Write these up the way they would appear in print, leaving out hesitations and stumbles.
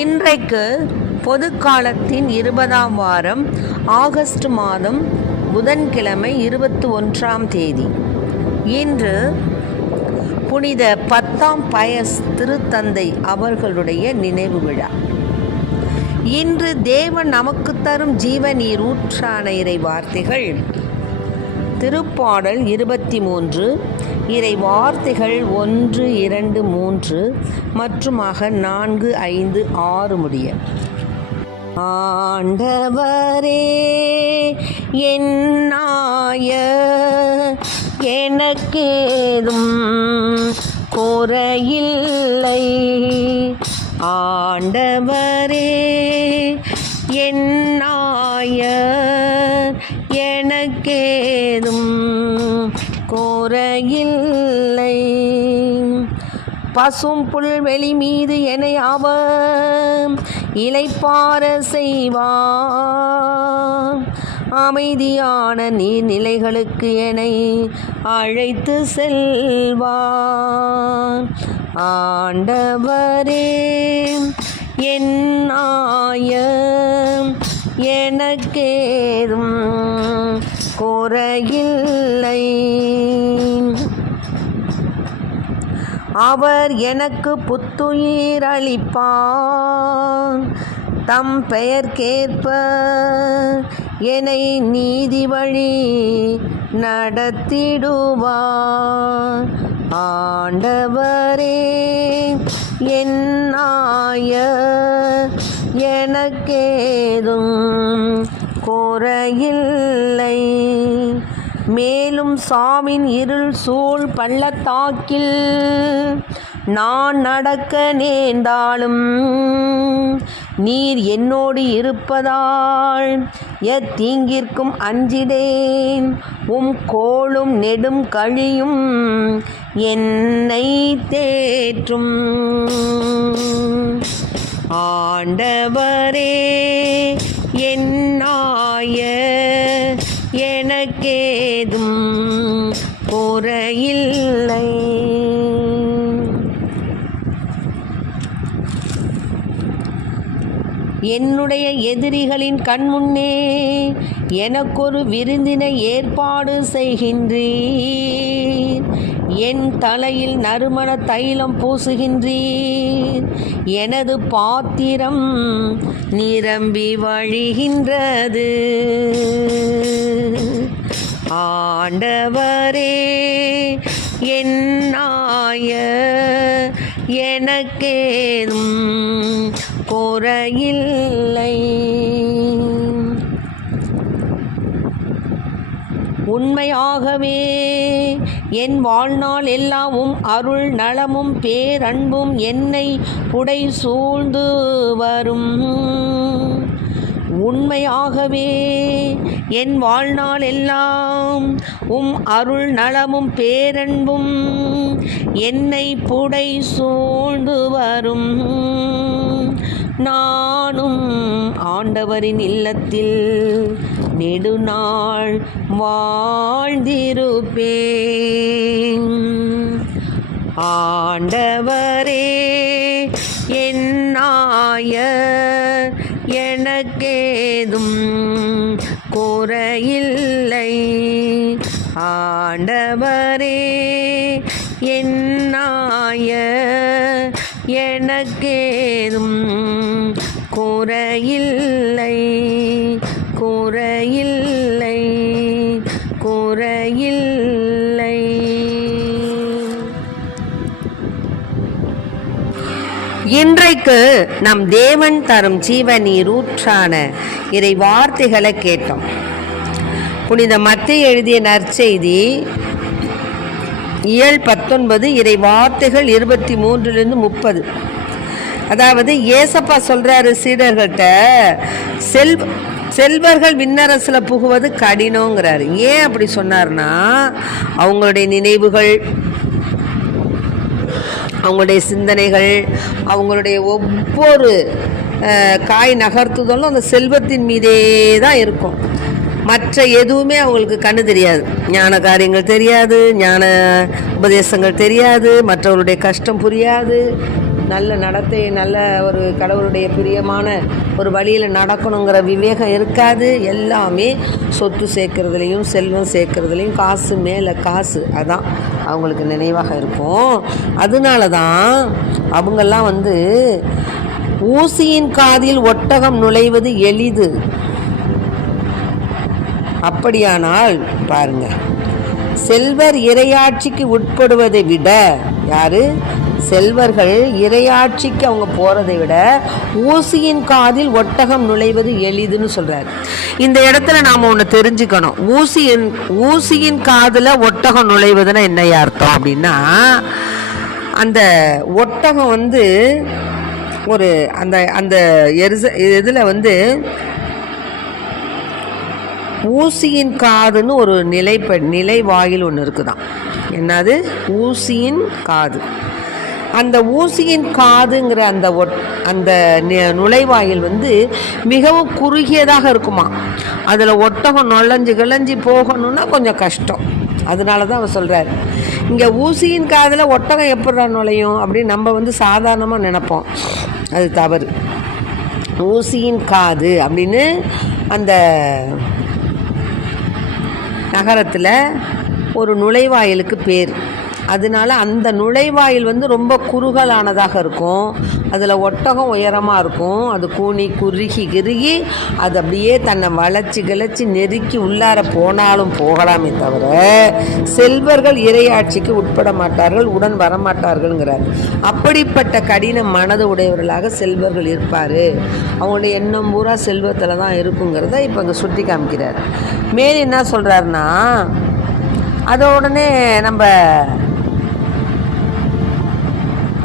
இன்றைக்கு பொதுக்காலத்தின் 20ஆம் வாரம் ஆகஸ்ட் மாதம் புதன்கிழமை 21ஆம் தேதி. இன்று புனித 10ஆம் பயஸ் திருத்தந்தை அவர்களுடைய நினைவு விழா. இன்று தேவன் நமக்கு தரும் ஜீவநீர் ஊற்றான இறை வார்த்தைகள் திருப்பாடல் 23, இறை வார்த்தைகள் 1, 2, 3 மற்றுமாக 4, 5, 6 முடிய. ஆண்டவரே என்னாய எனக்கேதும் குறையில்லை. ஆண்டவரே என்னாய எனக்கேதும் குறையில்லை. பசும் புல்வெளி மீது என்னை அவர் இளைப்பாற செய்வார். அமைதியான நீர்நிலைகளுக்கு என்னை அழைத்து செல்வார். ஆண்டவரே என்னாய எனக்கேதும் குறையில்லை. அவர் எனக்கு புத்துயிர் அளிப்பார். தம் பெயர்க்கேற்ப என்னை நீதி வழி நடத்திடுவார். ஆண்டவரே என்னாய எனக்கேதும் குறையில்லை. மேலும் சாவின் இருள் சூழ் பள்ளத்தாக்கில் நான் நடக்க நேர்ந்தாலும் நீர் என்னோடு இருப்பதால் எத்தீங்கிற்கும் அஞ்சிடேன். உம் கோலும் நெடும் கழியும் என்னை தேற்றும். ஆண்டவரே என்னாய எனக்கேதும் குறையில்லை. என்னுடைய எதிரிகளின் கண்முன்னே எனக்கொரு விருந்தினை ஏற்பாடு செய்கின்றீர். என் தலையில் நறுமண தைலம் பூசுகின்றீர். எனது பாத்திரம் நிரம்பி வழிகின்றது. ஆண்டவரே என்னாய எனக்கேதும் குறையில்லை. உண்மையாகவே என் வாழ்நாள் எல்லாமும் அருள் நலமும் பேரன்பும் என்னை புடை சூழ்ந்து வரும். உண்மையாகவே என் வாழ்நாள் எல்லாம் அருள் நலமும் பேரன்பும் என்னை புடை சூழ்ந்து வரும். நானும் ஆண்டவரின் இல்லத்தில் நெடுநாள் வாழ்ந்திருப்பேன். ஆண்டவரே என்னாய எனக்கேதும் குறையில்லை. ஆண்டவரே என்னாய எனக்கேதும் குறையில்லை. குறையில்லை. குறையில்லை. இன்றைக்கு நம் தேவன் தரும் ஜீவநீர் ஊற்றான இறை வார்த்தைகளை கேட்டோம். புனித மத்தேயு எழுதிய நற்செய்தி இயல் 19 இறை வார்த்தைகள் 23-30. அதாவது ஏசப்பா சொல்றாரு சீடர்கள்ட்ட, செல்வர்கள் விண்ணரசுல புகுவது கடினங்கிறாரு. ஏன் அப்படி சொன்னார்னா, அவங்களுடைய நினைவுகள், அவங்களுடைய சிந்தனைகள், அவங்களுடைய ஒவ்வொரு காய் நகர்த்துதலும் அந்த செல்வத்தின் மீதே தான் இருக்கும். மற்ற எதுவுமே அவங்களுக்கு கண்ணு தெரியாது. ஞான காரியங்கள் தெரியாது, ஞான உபதேசங்கள் தெரியாது, மற்றவருடைய கஷ்டம் புரியாது. நல்ல நடத்தை, நல்ல ஒரு கடவுளுடைய பிரியமான ஒரு வழியில் நடக்கணுங்கிற விவேகம் இருக்காது. எல்லாமே சொத்து சேர்க்கறதுலையும் செல்வம் சேர்க்கறதுலையும் காசு மேலே காசு, அதான் அவங்களுக்கு நினைவாக இருக்கும். அதனால தான் அவங்கெல்லாம் ஊசியின் காதில் ஒட்டகம் நுழைவது எளிது. அப்படியானால் பாருங்க, செல்வர் இறையாட்சிக்கு உட்படுவதை விட, யாரு செல்வர்கள் இறையாட்சிக்கு அவங்க போறதை விட ஊசியின் காதில் ஒட்டகம் நுழைவது எளிதுன்னு சொல்றாரு. இந்த இடத்துல நாம ஒன்று தெரிஞ்சுக்கணும். ஊசியின் காதுல ஒட்டகம் நுழைவதுன்னா என்ன அர்த்தம் அப்படின்னா, அந்த ஒட்டகம் ஒரு அந்த அந்த இதில் ஊசியின் காதுன்னு ஒரு நிலை வாயில் ஒன்று இருக்குதான். என்னது? ஊசியின் காது. அந்த ஊசியின் காதுங்கிற அந்த நுழைவாயில் மிகவும் குறுகியதாக இருக்குமா. அதில் ஒட்டகம் நுழைஞ்சு கிழஞ்சி போகணும்னா கொஞ்சம் கஷ்டம். அதனால தான் அவர் சொல்கிறார், இங்கே ஊசியின் காதில் ஒட்டகம் எப்படா நுழையும் அப்படின்னு நம்ம சாதாரணமாக நினைப்போம். அது தவறு. ஊசியின் காது அப்படின்னு அந்த நகரத்தில் ஒரு நுழைவாயிலுக்கு பேர். அதனால அந்த நுழைவாயில் ரொம்ப குறுகலானதாக இருக்கும். அதில் ஒட்டகம் உயரமாக இருக்கும். அது கூனி குறுகி அது அப்படியே தன்னை வளைச்சி கிளச்சி நெருக்கி உள்ளார போனாலும் போகலாமே தவிர செல்வர்கள் இறையாட்சிக்கு உட்பட மாட்டார்கள், உடன் வரமாட்டார்கள்ங்கிறார். அப்படிப்பட்ட கடின மனது உடையவர்களாக செல்வர்கள் இருப்பார். அவங்களுடைய எண்ணம் பூரா செல்வத்தில் தான் இருக்குங்கிறத இப்போ இங்கே சுட்டி காமிக்கிறார். மேலும் என்ன சொல்கிறாருன்னா, அதை உடனே நம்ம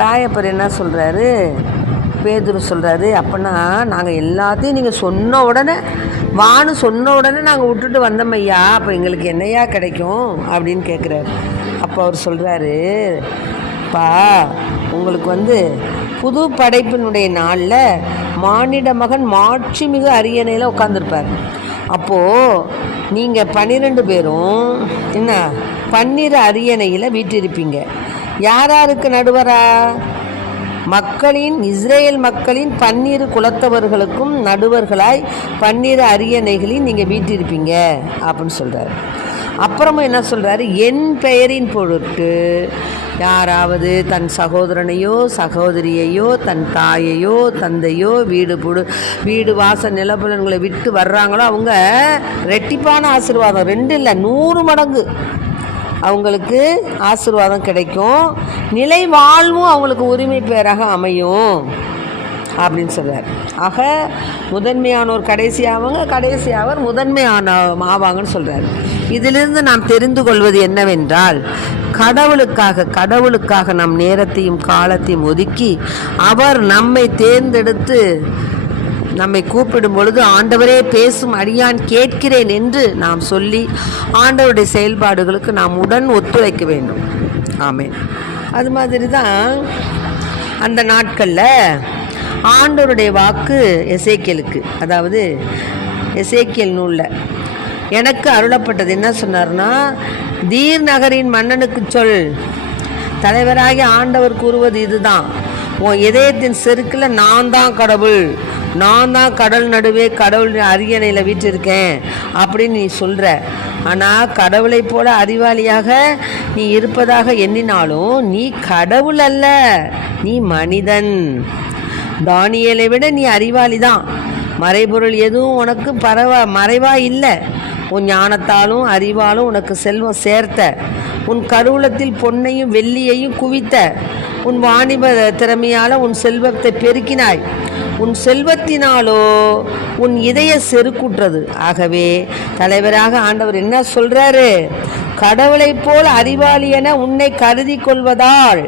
ராயப்பர் என்ன சொல்கிறாரு, பேதுரு சொல்கிறாரு, அப்போனா நாங்கள் எல்லாத்தையும் நீங்கள் சொன்ன உடனே நாங்கள் விட்டுட்டு வந்தோம் ஐயா, அப்போ எங்களுக்கு என்னையா கிடைக்கும் அப்படின்னு கேட்குறாரு. அப்போ அவர் சொல்கிறாரு, பா உங்களுக்கு புது படைப்பினுடைய நாளில் மானிட மகன் மாட்சிமிகு அரியணையில் உட்காந்துருப்பார். அப்போது நீங்கள் 12 பேரும் என்ன 12 அரியணையில் வீட்டிருப்பீங்க. யாருக்கு நடுவரா? இஸ்ரேல் மக்களின் 12 குலத்தவர்களுக்கும் நடுவர்களாய் 12 அரியணைகளையும் நீங்கள் வீட்டிருப்பீங்க அப்படின்னு சொல்கிறார். அப்புறமும் என்ன சொல்கிறாரு, என் பெயரின் பொருட்டு யாராவது தன் சகோதரனையோ சகோதரியையோ தன் தாயையோ தந்தையோ வீடு வாசல் நிலபலன்களை விட்டு வர்றாங்களோ அவங்க ரெட்டிப்பான ஆசீர்வாதம், 2 இல்லை 100 மடங்கு அவங்களுக்கு ஆசீர்வாதம் கிடைக்கும். நிலை வாழ்வும் அவங்களுக்கு உரிமை பேராக அமையும் அப்படின்னு சொல்கிறார். ஆக முதன்மையானோர் கடைசியாவர் முதன்மையான ஆவாங்கன்னு சொல்கிறார். இதிலிருந்து நாம் தெரிந்து கொள்வது என்னவென்றால், கடவுளுக்காக நம் நேரத்தையும் காலத்தையும் ஒதுக்கி அவர் நம்மை தேர்ந்தெடுத்து நம்மை கூப்பிடும் பொழுது, ஆண்டவரே பேசும் அடியான் கேட்கிறேன் என்று நாம் சொல்லி ஆண்டவருடைய செயல்பாடுகளுக்கு நாம் உடன் ஒத்துழைக்க வேண்டும். ஆமென். அது மாதிரி தான் அந்த நாட்களில் ஆண்டவருடைய வாக்கு எசேக்கியலுக்கு, அதாவது எசேக்கியல் நூலில் எனக்கு அருளப்பட்டது என்ன சொன்னார்னா, தீர் நகரின் மன்னனுக்கு சொல், தலைவராகி ஆண்டவர் கூறுவது இதுதான், உன் இதயத்தின் செருக்கில் நான் தான் கடவுள், நான் தான் கடல் நடுவே கடவுள் அரியணையில் வீற்றிருக்கேன் அப்படின்னு நீ சொல்கிற. ஆனால் கடவுளை போல அறிவாளியாக நீ இருப்பதாக எண்ணினாலும் நீ கடவுள் அல்ல, நீ மனிதன். தானியேலை விட நீ அறிவாளி தான். மறைபொருள் எதுவும் உனக்கு மறைவா இல்லை. உன் ஞானத்தாலும் அறிவாலும் உனக்கு செல்வம் சேர்த்த, உன் கருவூலத்தில் பொன்னையும் வெள்ளியையும் குவித்த, உன் வாணிப திறமையால் உன் செல்வத்தை பெருக்கினாய். உன் செல்வத்தினாலோ உன் இதய செருக்குற்றது. ஆகவே தலைவராக ஆண்டவர் என்ன சொல்றாரு, கடவுளை போல் அறிவாளி என உன்னை கருதி கொள்வதால்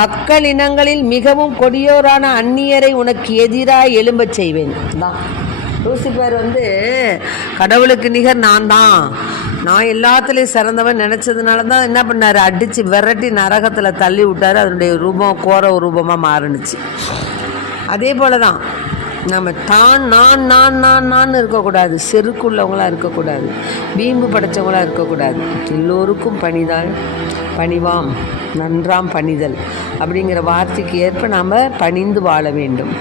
மக்கள் இனங்களில் மிகவும் கொடியோரான அந்நியரை உனக்கு எதிராக எழும்பச் செய்வேன். தான் லூசிபர் கடவுளுக்கு நிகர் நான் எல்லாத்துலேயும் சிறந்தவன் நினச்சதுனால தான் என்ன பண்ணார், அடித்து விரட்டி நரகத்தில் தள்ளி விட்டார். அதனுடைய ரூபம் கோர ரூபமாக மாறுனுச்சு. அதே போல தான் நம்ம தான் நான் நான் நான் நான் இருக்கக்கூடாது, செருக்குள்ளவங்களாக இருக்கக்கூடாது, வீம்பு படைத்தவங்களாக இருக்கக்கூடாது. எல்லோருக்கும் பணிதால் பணிவாம் நன்றாம் பணிதல் அப்படிங்கிற வார்த்தைக்கு ஏற்ப நாம் பணிந்து வாழ வேண்டும்.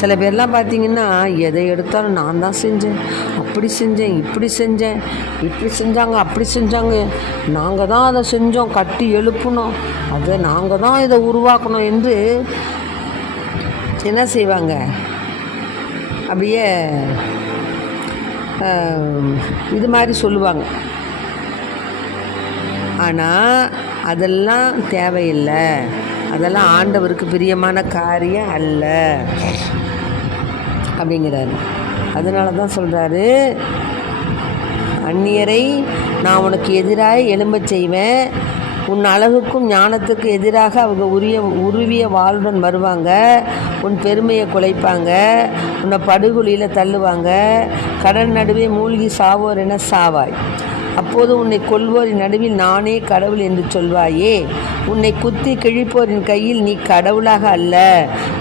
சில பேர்லாம் பார்த்திங்கன்னா எதை எடுத்தாலும் நான் தான் செஞ்சேன், அப்படி செஞ்சேன், இப்படி செஞ்சேன், இப்படி செஞ்சாங்க, அப்படி செஞ்சாங்க, நாங்கள் தான் அதை செஞ்சோம், கட்டி எழுப்புனோம், அதை நாங்கள் தான் இதை உருவாக்கணும் என்று என்ன செய்வாங்க, அப்படியே இது மாதிரி சொல்லுவாங்க. ஆனால் அதெல்லாம் தேவையில்லை, அதெல்லாம் ஆண்டவருக்கு பிரியமான காரியம் அல்ல அப்படிங்கிறாரு. அதனால தான் சொல்கிறாரு, அந்நியரை நான் உனக்கு எதிராக எழும்பச் செய்வேன், உன் அழகுக்கும் ஞானத்துக்கு எதிராக அவங்க உருவிய வாளுடன் வருவாங்க, உன் பெருமையை குலைப்பாங்க, உன்னை படுகொலியில் தள்ளுவாங்க, கடல் நடுவே மூழ்கி சாவோர் என சாவாய். அப்போது உன்னை கொல்வோரின் நடுவில் நானே கடவுள் என்று சொல்வாயே. உன்னை குத்தி கிழிப்போரின் கையில் நீ கடவுளாக அல்ல,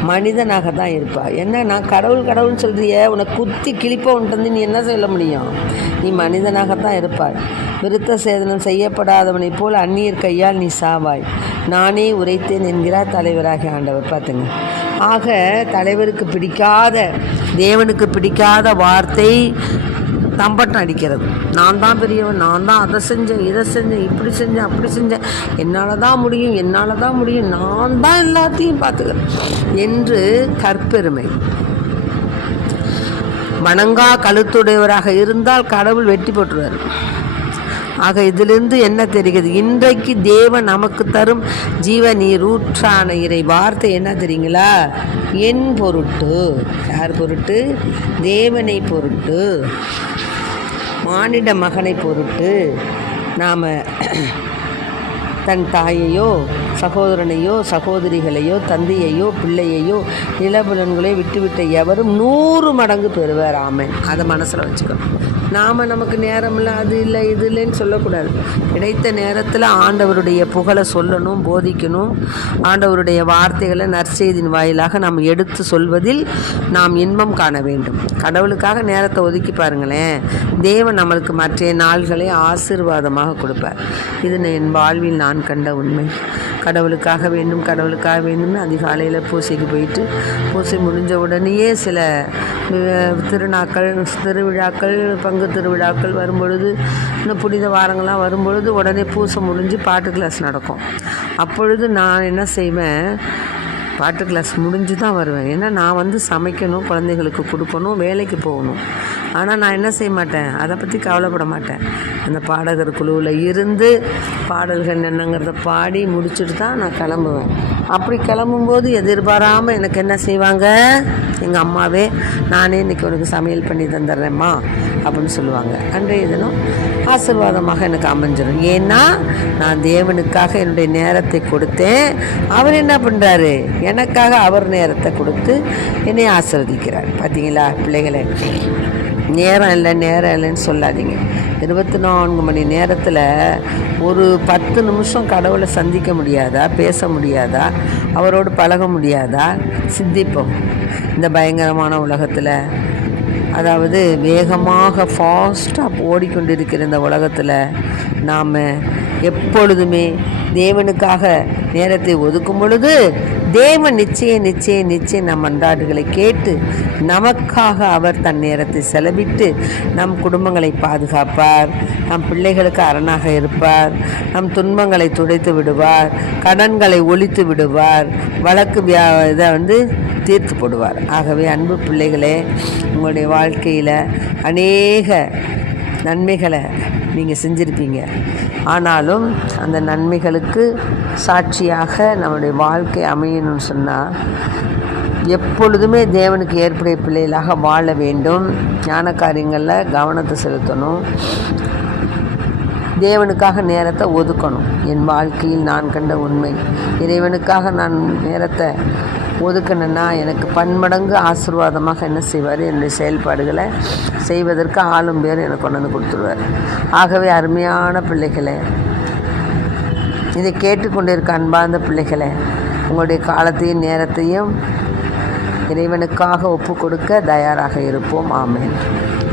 மனிதனாக தான் இருப்பாய். என்ன நான் கடவுள் கடவுள்னு சொல்கிறிய, உன்னை குத்தி கிழிப்பவன்ட்டு நீ என்ன சொல்ல முடியும்? நீ மனிதனாகத்தான் இருப்பாய். விருத்த சேதனம் செய்யப்படாதவனைப் போல் அந்நியர் கையால் நீ சாவாய். நானே உரைத்தேன் என்கிறார் தலைவராகி ஆண்டவர். பார்த்துங்க, ஆக தலைவருக்கு பிடிக்காத, தேவனுக்கு பிடிக்காத வார்த்தை தம்பட்டம் அடிக்கிறது. நான் தான் பெரியவன், நான் தான் அதை செஞ்சேன், இதை செஞ்சேன், இப்படி செஞ்சேன், அப்படி செஞ்சேன், என்னால் தான் முடியும், என்னால் தான் முடியும், நான் தான் எல்லாத்தையும் பார்த்துக்கிறேன் என்று கற்பெருமை. வணங்கா கழுத்துடையவராக இருந்தால் கடவுள் வெட்டி போட்டுருவார். ஆக இதிலிருந்து என்ன தெரிகிறது? இன்றைக்கு தேவன் நமக்கு தரும் ஜீவ நீரூற்றான இறை வார்த்தை என்ன தெரியுங்களா? என் பொருட்டு. யார் பொருட்டு? தேவனை பொருட்டு, மானிட மகனை பொருட்டு நாம் தன் தாயையோ சகோதரனையோ சகோதரிகளையோ தந்தையையோ பிள்ளையையோ நிலபுலன்களையோ விட்டுவிட்ட எவரும் 100 மடங்கு பெறுவார். ஆமென். அதை மனசில் வச்சுக்கணும். நாம் நமக்கு நேரம் இல்லை, அது இல்லை, இது இல்லைன்னு சொல்லக்கூடாது. கிடைத்த நேரத்தில் ஆண்டவருடைய புகழை சொல்லணும், போதிக்கணும். ஆண்டவருடைய வார்த்தைகளை நற்செய்தியின் வாயிலாக நாம் எடுத்து சொல்வதில் நாம் இன்பம் காண வேண்டும். கடவுளுக்காக நேரத்தை ஒதுக்கி பாருங்களேன், தேவன் நம்மளுக்கு மற்ற நாள்களை ஆசீர்வாதமாக கொடுப்பார். இது என் வாழ்வில் நான் கண்ட உண்மை. கடவுளுக்காக வேண்டும், கடவுளுக்காக வேண்டும்னு அதிகாலையில் பூசைக்கு போயிட்டு பூசை முடிஞ்ச உடனேயே சில திருநாட்கள், திருவிழாக்கள், பங்கு திருவிழாக்கள் வரும்பொழுது, இன்னும் புனித வாரங்கள்லாம் வரும்பொழுது உடனே பூசை முடிஞ்சு பாட்டு கிளாஸ் நடக்கும். அப்பொழுது நான் என்ன செய்வேன், பாட்டு கிளாஸ் முடிஞ்சு தான் வருவேன். ஏன்னா நான் சமைக்கணும், குழந்தைகளுக்கு கொடுக்கணும், வேலைக்கு போகணும். ஆனால் நான் என்ன செய்ய மாட்டேன், அதை பற்றி கவலைப்பட மாட்டேன். அந்த பாடகர் குழுவில் இருந்து பாடல்கள் என்னங்கிறத பாடி முடிச்சுட்டு தான் நான் கிளம்புவேன். அப்படி கிளம்பும்போது எதிர்பாராமல் எனக்கு என்ன செய்வாங்க, எங்கள் அம்மாவே நானே இன்றைக்கி உனக்கு சமையல் பண்ணி தந்துடுறேம்மா அப்படின்னு சொல்லுவாங்க. அன்றைய தினம் ஆசீர்வாதமாக எனக்கு அமைஞ்சிடும். ஏன்னா நான் தேவனுக்காக என்னுடைய நேரத்தை கொடுத்தேன். அவர் என்ன பண்ணுறாரு, எனக்காக அவர் நேரத்தை கொடுத்து என்னை ஆசீர்வதிக்கிறார். பார்த்தீங்களா பிள்ளைகளே, நேரம் இல்லை நேரம் இல்லைன்னு சொல்லாதீங்க. 24 மணி நேரத்தில் ஒரு 10 நிமிஷம் கடவுளை சந்திக்க முடியாதா, பேச முடியாதா, அவரோடு பழக முடியாதா? சிந்திப்போம். இந்த பயங்கரமான உலகத்தில், அதாவது வேகமாக ஃபாஸ்ட்டாக ஓடிக்கொண்டிருக்கிற இந்த உலகத்தில் நாம் எப்பொழுதுமே தேவனுக்காக நேரத்தை ஒதுக்கும் பொழுது தேவன் நிச்சயம் நம் மன்றாட்டுகளை கேட்டு நமக்காக அவர் தன் நேரத்தை செலவிட்டு நம் குடும்பங்களை பாதுகாப்பார், நம் பிள்ளைகளுக்கு அரணாக இருப்பார், நம் துன்பங்களை துடைத்து விடுவார், கடன்களை ஒழித்து விடுவார், வழக்கு இதை தீர்த்து போடுவார். ஆகவே அன்பு பிள்ளைகளே, உங்களுடைய வாழ்க்கையில் அநேக நன்மைகளை நீங்கள் செஞ்சுருப்பீங்க. ஆனாலும் அந்த நன்மைகளுக்கு சாட்சியாக நம்முடைய வாழ்க்கை அமையணும்னு சொன்னால் எப்பொழுதுமே தேவனுக்கு ஏற்புடைய பிள்ளைகளாக வாழ வேண்டும். ஞான காரியங்களில் கவனத்தை செலுத்தணும், தேவனுக்காக நேரத்தை ஒதுக்கணும். என் வாழ்க்கையில் நான் கண்ட உண்மை, இறைவனுக்காக நான் நேரத்தை ஒதுக்கணுன்னா எனக்கு பன்மடங்கு ஆசீர்வாதமாக என்ன செய்வார், என்னுடைய செயல்பாடுகளை செய்வதற்கு ஆளும் பேர் எனக்கு கொண்டு வந்து கொடுத்துருவார். ஆகவே அருமையான பிள்ளைகளே, இதை கேட்டுக்கொண்டிருக்க அன்பார்ந்த பிள்ளைகளே, உங்களுடைய காலத்தையும் நேரத்தையும் இறைவனுக்காக ஒப்பு கொடுக்க தயாராக இருப்போம். ஆமென்.